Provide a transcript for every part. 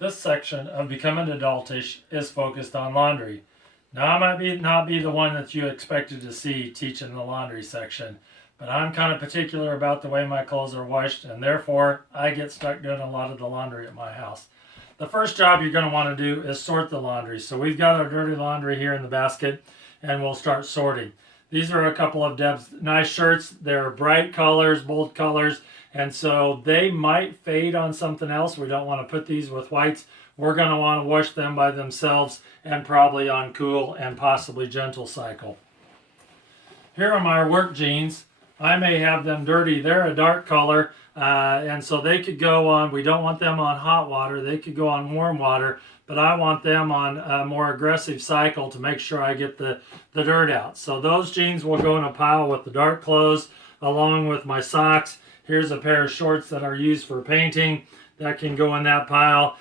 This section of Becoming Adultish is focused on laundry. Now, I might not be the one that you expected to see teaching the laundry section, but I'm kind of particular about the way my clothes are washed, and therefore I get stuck doing a lot of the laundry at my house. The first job you're going to want to do is sort the laundry. So we've got our dirty laundry here in the basket, and we'll start sorting. These are a couple of Deb's nice shirts. They're bright colors, bold colors, and so they might fade on something else. We don't want to put these with whites. We're going to want to wash them by themselves and probably on cool and possibly gentle cycle. Here are my work jeans. I may have them dirty. They're a dark color, and so they could go on, we don't want them on hot water. They could go on warm water, but I want them on a more aggressive cycle to make sure I get the dirt out. So those jeans will go in a pile with the dark clothes along with my socks. Here's a pair of shorts that are used for painting that can go in that pile.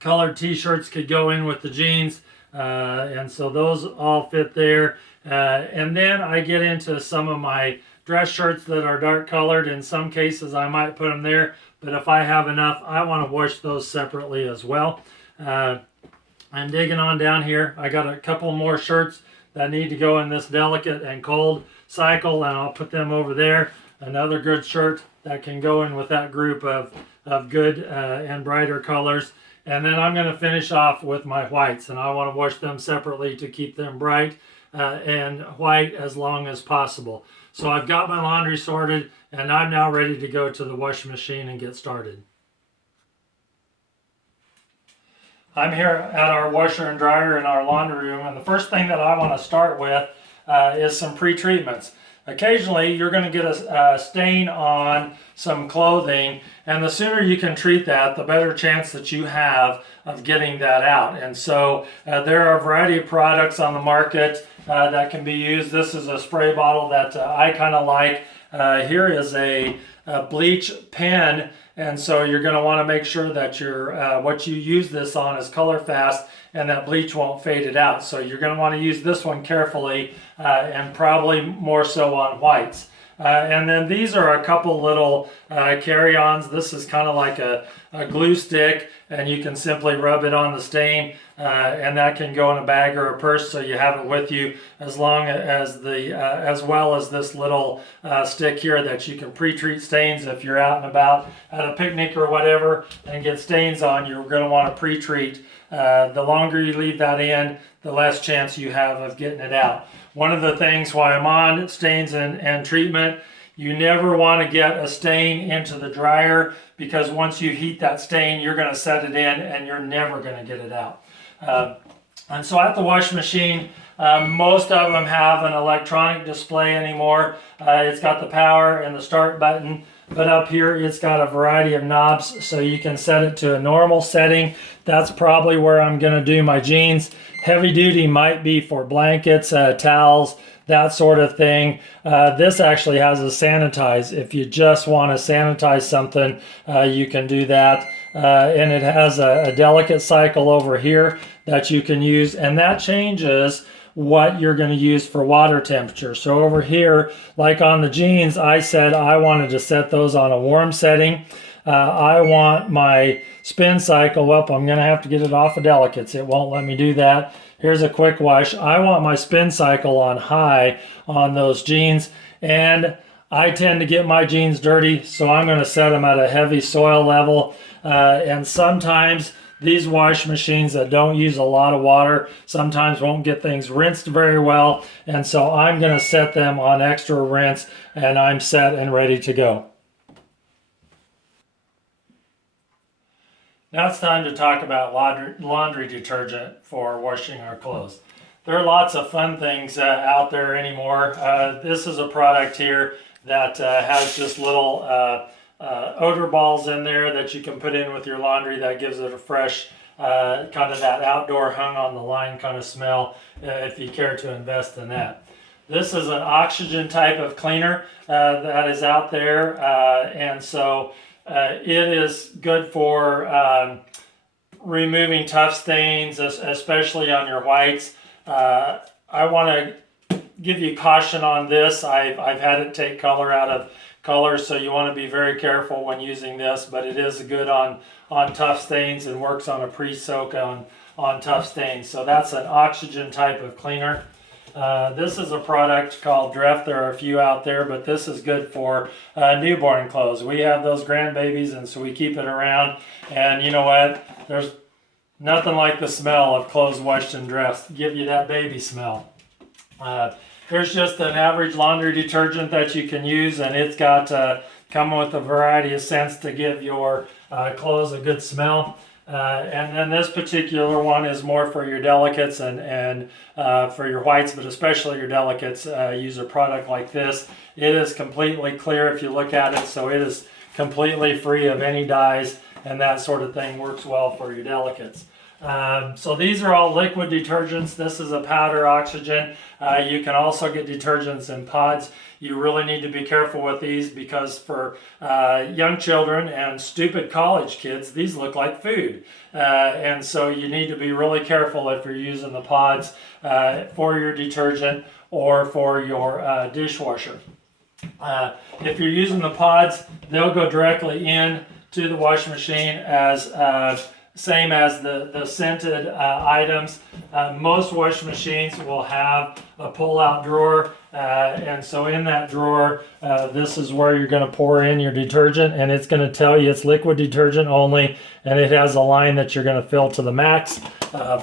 Colored t-shirts could go in with the jeans, and so those all fit there. And then I get into some of my dress shirts that are dark colored. In some cases I might put them there, but if I have enough, I want to wash those separately as well. I'm digging on down here. I got a couple more shirts that need to go in this delicate and cold cycle, and I'll put them over there. Another good shirt that can go in with that group of good and brighter colors. And then I'm going to finish off with my whites, and I want to wash them separately to keep them bright and white as long as possible. So I've got my laundry sorted, and I'm now ready to go to the washing machine and get started. I'm here at our washer and dryer in our laundry room, and the first thing that I want to start with is some pre-treatments. Occasionally you're going to get a stain on some clothing, and the sooner you can treat that, the better chance that you have of getting that out. And so there are a variety of products on the market that can be used. This is a spray bottle that I kind of like. Here is a bleach pen, and so you're going to want to make sure that what you use this on is color fast and that bleach won't fade it out. So you're going to want to use this one carefully and probably more so on whites. And then these are a couple little carry-ons. This is kind of like a glue stick, and you can simply rub it on the stain, and that can go in a bag or a purse, so you have it with you as long as as well as this little stick here that you can pre-treat stains. If you're out and about at a picnic or whatever and get stains on, you're going to want to pre-treat. The longer you leave that in, the less chance you have of getting it out. One of the things why I'm on stains and treatment, you never want to get a stain into the dryer, because once you heat that stain, you're going to set it in and you're never going to get it out. And so at the washing machine, most of them have an electronic display anymore. It's got the power and the start button, but up here it's got a variety of knobs, so you can set it to a normal setting. That's probably where I'm going to do my jeans. Heavy duty might be for blankets, towels, that sort of thing. This actually has a sanitize. If you just want to sanitize something, you can do that. And it has a delicate cycle over here that you can use, and that changes what you're going to use for water temperature. So over here, like on the jeans, I said I wanted to set those on a warm setting. I want my spin cycle up. I'm going to have to get it off of delicates. It won't let me do that. Here's a quick wash. I want my spin cycle on high on those jeans, and I tend to get my jeans dirty, so I'm going to set them at a heavy soil level. And sometimes these wash machines that don't use a lot of water sometimes won't get things rinsed very well, and so I'm going to set them on extra rinse, and I'm set and ready to go. Now it's time to talk about laundry detergent for washing our clothes. There are lots of fun things out there anymore. This is a product here that has just little odor balls in there that you can put in with your laundry that gives it a fresh, kind of that outdoor hung on the line kind of smell, if you care to invest in that. This is an oxygen type of cleaner that is out there, and so it is good for removing tough stains, especially on your whites. I want to give you caution on this. I've had it take color out of colors, so you want to be very careful when using this, but it is good on tough stains and works on a pre-soak on tough stains. So that's an oxygen type of cleaner. This is a product called Dreft. There are a few out there, but this is good for newborn clothes. We have those grandbabies, and so we keep it around. And you know what? There's nothing like the smell of clothes washed and dressed. Give you that baby smell. Here's just an average laundry detergent that you can use, and it's got come with a variety of scents to give your clothes a good smell. And then this particular one is more for your delicates and for your whites, but especially your delicates. Use a product like this. It is completely clear if you look at it, so it is completely free of any dyes, and that sort of thing works well for your delicates. So these are all liquid detergents. This is a powder oxygen. You can also get detergents in pods. You really need to be careful with these because for young children and stupid college kids, these look like food. And so you need to be really careful if you're using the pods for your detergent or for your dishwasher. If you're using the pods, they'll go directly in to the washing machine as same as the scented items. Most washing machines will have a pull-out drawer, and so in that drawer, this is where you're going to pour in your detergent, and it's going to tell you it's liquid detergent only, and it has a line that you're going to fill to the max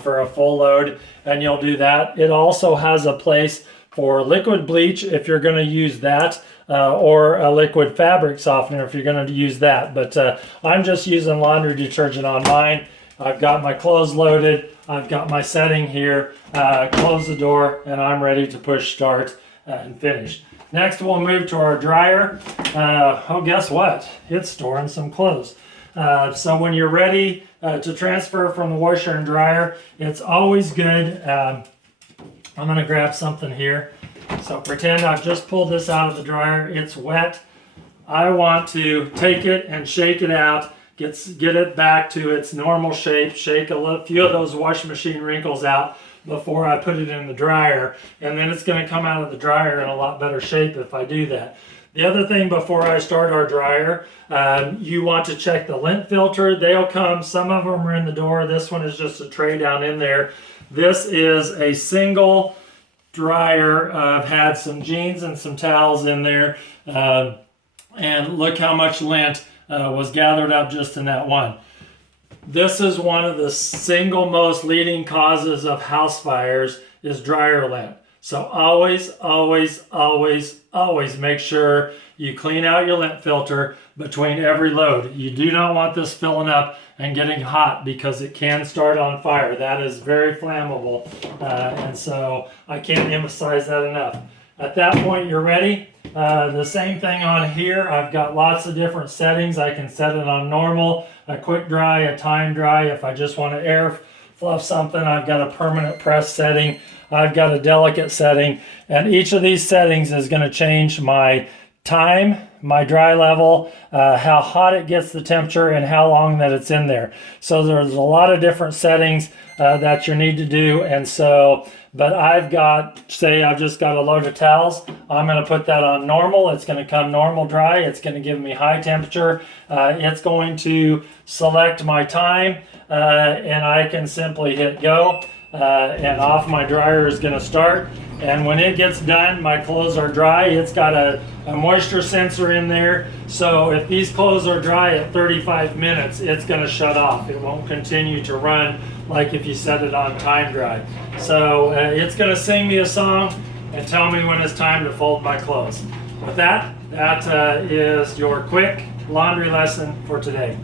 for a full load, and you'll do that. It also has a place for liquid bleach if you're going to use that, or a liquid fabric softener if you're going to use that. But I'm just using laundry detergent on mine. I've got my clothes loaded. I've got my setting here. Close the door, and I'm ready to push start and finish. Next, we'll move to our dryer. Oh, guess what? It's storing some clothes. So when you're ready to transfer from the washer and dryer, it's always good. I'm going to grab something here. So pretend I've just pulled this out of the dryer. It's wet. I want to take it and shake it out, get it back to its normal shape, shake a few of those washing machine wrinkles out before I put it in the dryer, and then it's going to come out of the dryer in a lot better shape if I do that. The other thing before I start our dryer, you want to check the lint filter. They'll come, some of them are in the door. This one is just a tray down in there. This is a single dryer. I've had some jeans and some towels in there, and look how much lint was gathered up just in that one. This is one of the single most leading causes of house fires is dryer lint. So always, always, always, always make sure you clean out your lint filter between every load. You do not want this filling up and getting hot because it can start on fire. That is very flammable, and so I can't emphasize that enough. At that point, you're ready. The same thing on here. I've got lots of different settings. I can set it on normal, a quick dry, a time dry. If I just want to air fluff something, I've got a permanent press setting. I've got a delicate setting, and each of these settings is going to change my time, my dry level, how hot it gets the temperature, and how long that it's in there. So there's a lot of different settings that you need to do, and so, but I've got, say I've just got a load of towels, I'm going to put that on normal. It's going to come normal dry. It's going to give me high temperature. It's going to select my time, and I can simply hit go. And off my dryer is going to start, and when it gets done, my clothes are dry. It's got a moisture sensor in there, so if these clothes are dry at 35 minutes, it's going to shut off. It won't continue to run like if you set it on time dry. So it's going to sing me a song and tell me when it's time to fold my clothes. With that, that is your quick laundry lesson for today.